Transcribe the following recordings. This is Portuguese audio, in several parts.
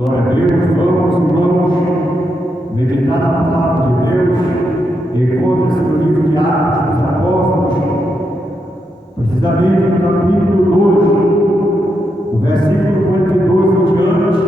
Glória a Deus, vamos meditar na palavra de Deus. Encontra-se no livro de Atos dos Apóstolos, precisamente no capítulo 2, o versículo 42 em diante,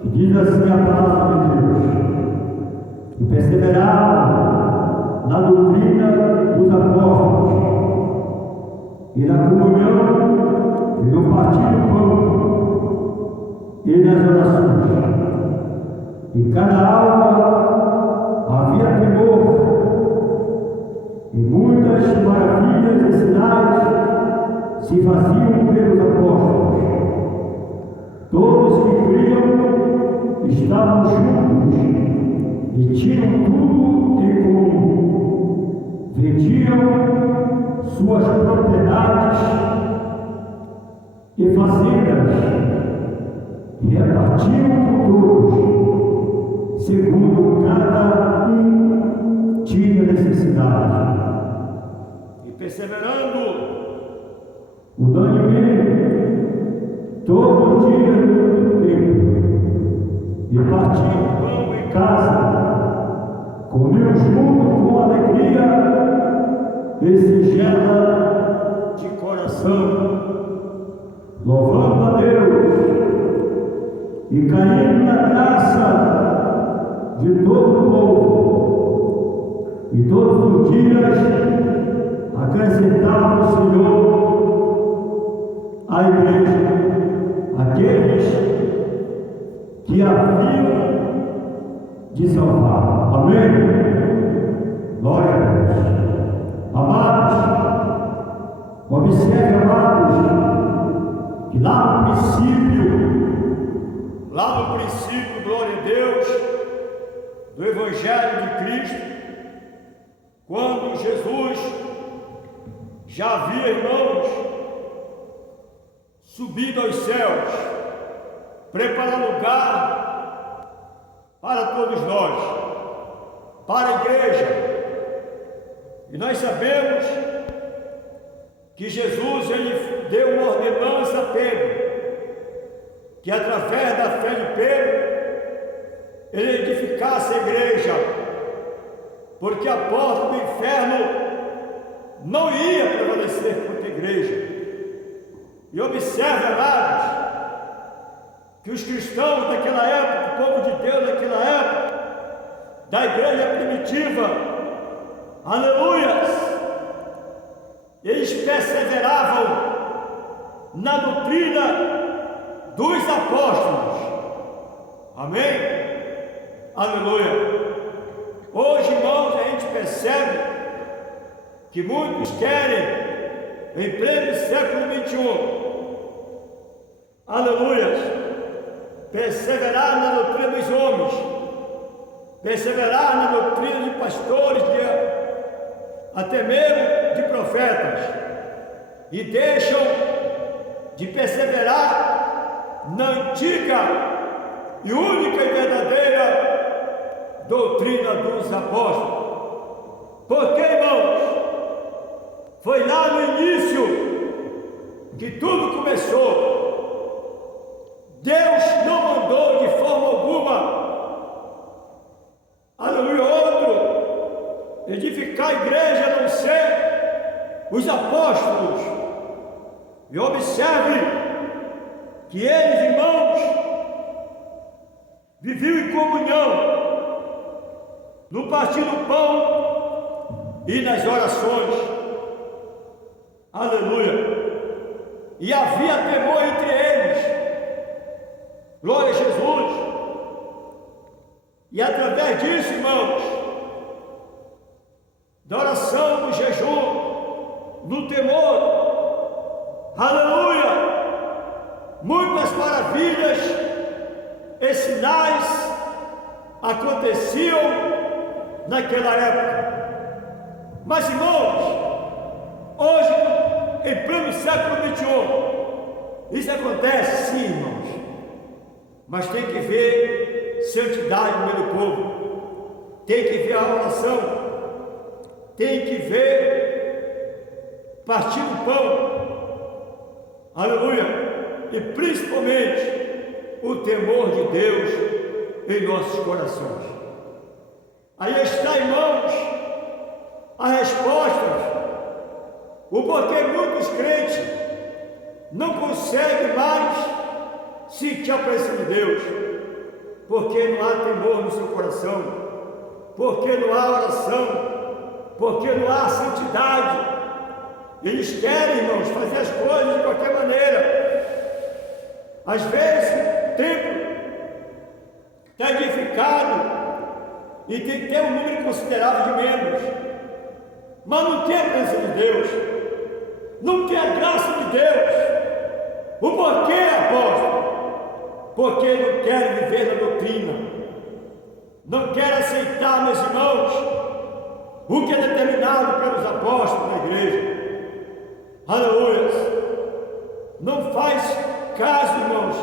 que diz assim a palavra de Deus: e perseveraram na doutrina dos apóstolos, e na comunhão, e no partir do pão, e nas orações. Em cada alma havia temor, e muitas maravilhas e sinais se faziam pelos apóstolos. Todos que criam estavam juntos e tinham tudo em comum. Vendiam suas propriedades e fazendas, repartiam com todos, segundo cada um tinha necessidade. E perseverando unanimemente, todo o dia no templo, e partiam o pão em casa, comiam junto com alegria e singela de coração, louvando a Deus e caindo na graça de todo o povo. E todos os dias acrescentava o Senhor à igreja aqueles que haviam de salvar. Amém? Glória a Deus. Amados, observe, amados, que lá no princípio, glória a Deus, do Evangelho de Cristo, quando Jesus já havia, irmãos, subido aos céus, preparando lugar para todos nós, para a igreja. E nós sabemos que Jesus, ele deu uma ordenança a Pedro, que através da fé de Pedro, ele edificasse a igreja, porque a porta do inferno não ia prevalecer contra a igreja. E observe, amados, que os cristãos daquela época, o povo de Deus daquela época, da igreja primitiva, aleluias, eles perseveravam na doutrina dos apóstolos. Amém? Aleluia. Hoje, irmãos, a gente percebe que muitos querem, em pleno século XXI, aleluia, perseverar na doutrina dos homens, perseverar na doutrina de pastores, até mesmo de profetas, e deixam de perseverar na antiga e única e verdadeira doutrina dos apóstolos. Porque, irmãos, foi lá no início que tudo começou. Deus não mandou de forma alguma, aleluia, outro edificar a igreja a não ser os apóstolos. E observe que eles, irmãos, viviam em comunhão, no partir do pão e nas orações. Aleluia. E havia temor entre eles. Glória a Jesus. E através disso, irmãos, da oração, do jejum, do temor, aleluia, muitas maravilhas e sinais aconteciam naquela época. Mas, irmãos, hoje, em pleno século XXI, isso acontece, sim, irmãos, mas tem que ver santidade no meio do povo, tem que ver a oração, tem que ver partir o pão, aleluia, e principalmente o temor de Deus em nossos corações. Aí está, irmãos, a resposta, o porquê muitos crentes não conseguem mais sentir a presença de Deus, porque não há temor no seu coração, porque não há oração, porque não há santidade. Eles querem, irmãos, fazer as coisas de qualquer maneira. Às vezes o templo está edificado e tem que ter um número considerável de membros, mas não tem a presença de Deus, não tem a graça de Deus. O porquê, apóstolo? Porque não quer viver na doutrina, não quer aceitar, meus irmãos, o que é determinado pelos apóstolos da igreja. Aleluia! Não faz caso, irmãos,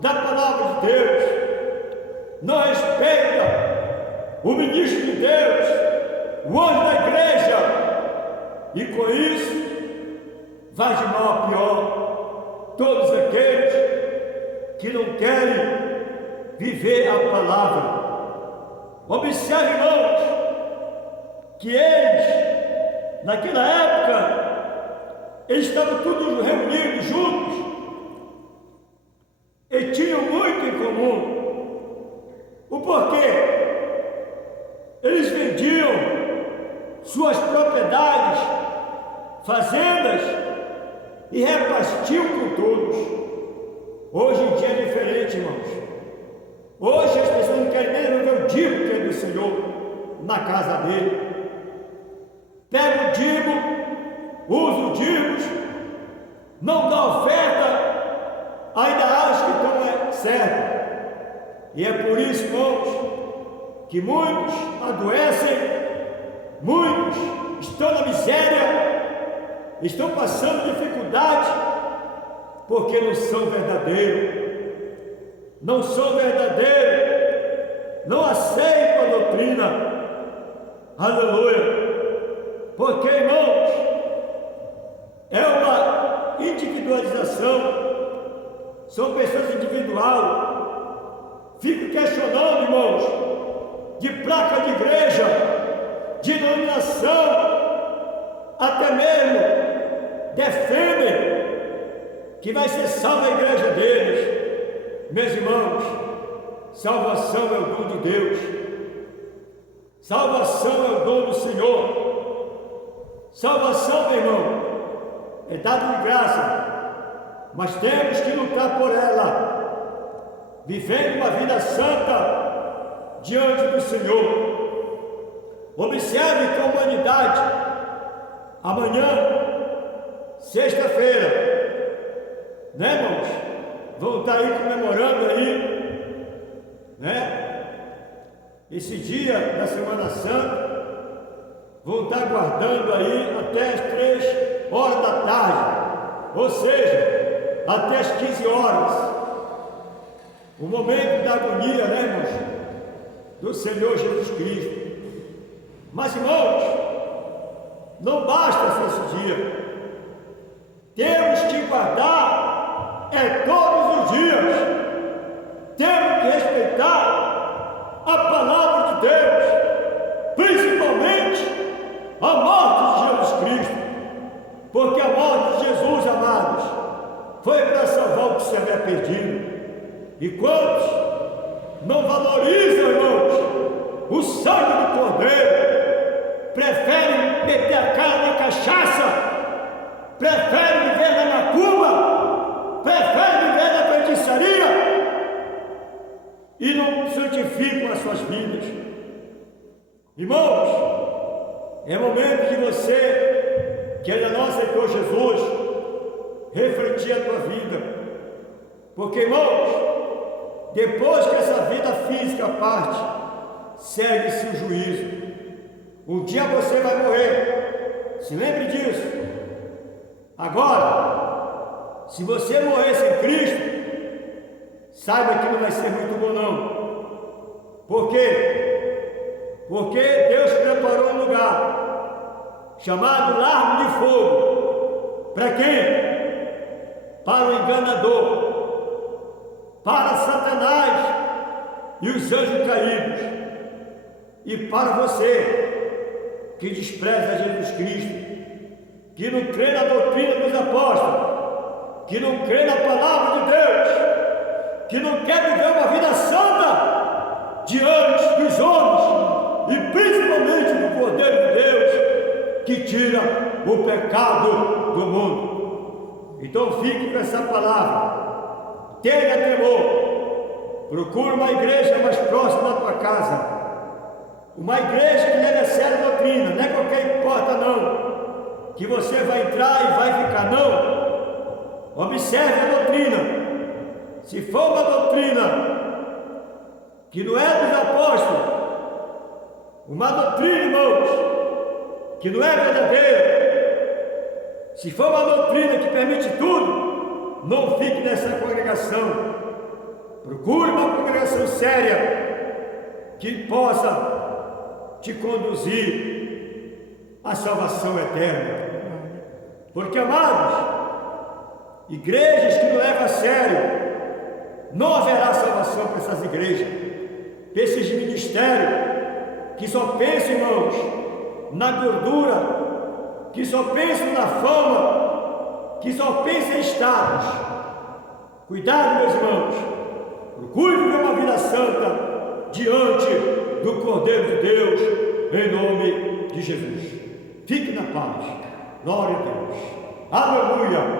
da palavra de Deus, não respeita o ministro de Deus, o anjo da igreja, e com isso vai de mal a pior todos aqueles que não querem viver a palavra. Observe, irmãos, que eles, naquela época, eles estavam todos reunidos juntos e tinham muito em comum. O porquê? Eles vendiam suas propriedades, fazendas, e repartiam com todos. Hoje em dia é diferente, irmãos. Hoje as pessoas não querem nem ver o dízimo que é do Senhor na casa dele. Pega o dízimo, usa o dízimo, não dá oferta, ainda acha que então é certo. E é por isso, irmãos, que muitos adoecem, muitos estão na miséria, estão passando dificuldade, porque não são verdadeiros, não aceitam a doutrina. Aleluia! Porque, irmãos, é uma individualização, são pessoas individuais. Fico questionando, irmãos, de placa de igreja, de denominação, até mesmo defendem que vai ser salva a igreja deles. Meus irmãos, salvação é o dom de Deus, salvação é o dom do Senhor. Salvação, meu irmão, é dado de graça, mas temos que lutar por ela, vivendo uma vida santa diante do Senhor. Observe que a humanidade, amanhã, sexta-feira, né, irmãos? Vão estar aí comemorando aí, né? Esse dia da Semana Santa, vão estar guardando aí até as 3 horas da tarde, ou seja, até as 15 horas, o momento da agonia, né, irmãos? Do Senhor Jesus Cristo. Mas, irmãos, não basta só esse dia. Temos que guardar todos os dias. Temos que respeitar a palavra de Deus, principalmente a morte de Jesus Cristo, porque a morte de Jesus, amados, foi para salvar o que se havia perdido. E quantos não valorizam, irmãos, o sangue do Cordeiro, preferem meter a cara na cachaça, preferem viver na macumba, preferem viver na feitiçaria e não santificam as suas vidas. Irmãos, é momento de você, que ainda não aceitou Jesus, refletir a tua vida, porque, irmãos, depois que essa vida física parte, segue-se o juízo. Um dia você vai morrer, se lembre disso. Agora, se você morrer sem Cristo, saiba que não vai ser muito bom não. Por quê? Porque Deus preparou um lugar chamado Largo de Fogo. Para quem? Para o enganador. para Satanás e os anjos caídos, e para você que despreza Jesus Cristo, que não crê na doutrina dos apóstolos, que não crê na palavra de Deus, que não quer viver uma vida santa diante dos homens e principalmente do Cordeiro de Deus, que tira o pecado do mundo. Então fique com essa palavra, tenha temor, procure uma igreja mais próxima da tua casa, uma igreja que leve a sério a doutrina, não é qualquer porta não, que você vai entrar e vai ficar, não. Observe a doutrina. Se for uma doutrina que não é dos apóstolos, uma doutrina, irmãos, que não é verdadeira, se for uma doutrina que permite tudo, não fique nessa congregação. Procure uma congregação séria que possa te conduzir à salvação eterna. Porque, amados, igrejas que não levam a sério, não haverá salvação para essas igrejas, esses ministérios que só pensam, irmãos, na gordura, que só pensam na fama, que só pensam em status. Cuidado, meus irmãos, procure viver uma vida santa diante do Cordeiro de Deus, em nome de Jesus. Fique na paz. Glória a Deus. Aleluia.